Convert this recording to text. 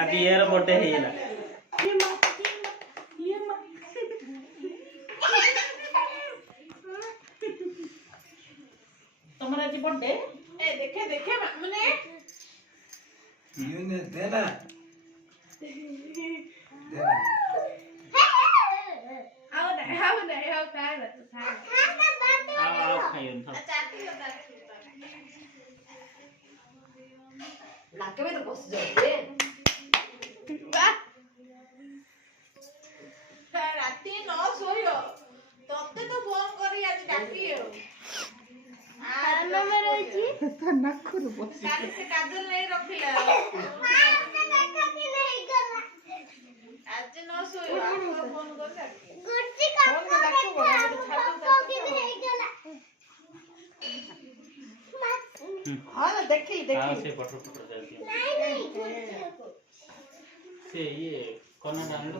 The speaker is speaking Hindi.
आज यार बर्थडे है येला तुम्हारा जी बर्थडे ए देखे देखे माने यूने देना आओ खाए आओ खाइए नाके में तो बस जाते राती न सोइयो तते तो फोन करी आज डाकियो नंबर अछि ता नाखुर बस काली से काजल नहीं रखिला आज न सोइयो आपको फोन कर डाकियो गुच्ची का हां देखी हां से फोटो जल्दी नहीं से ये कोना डाल लो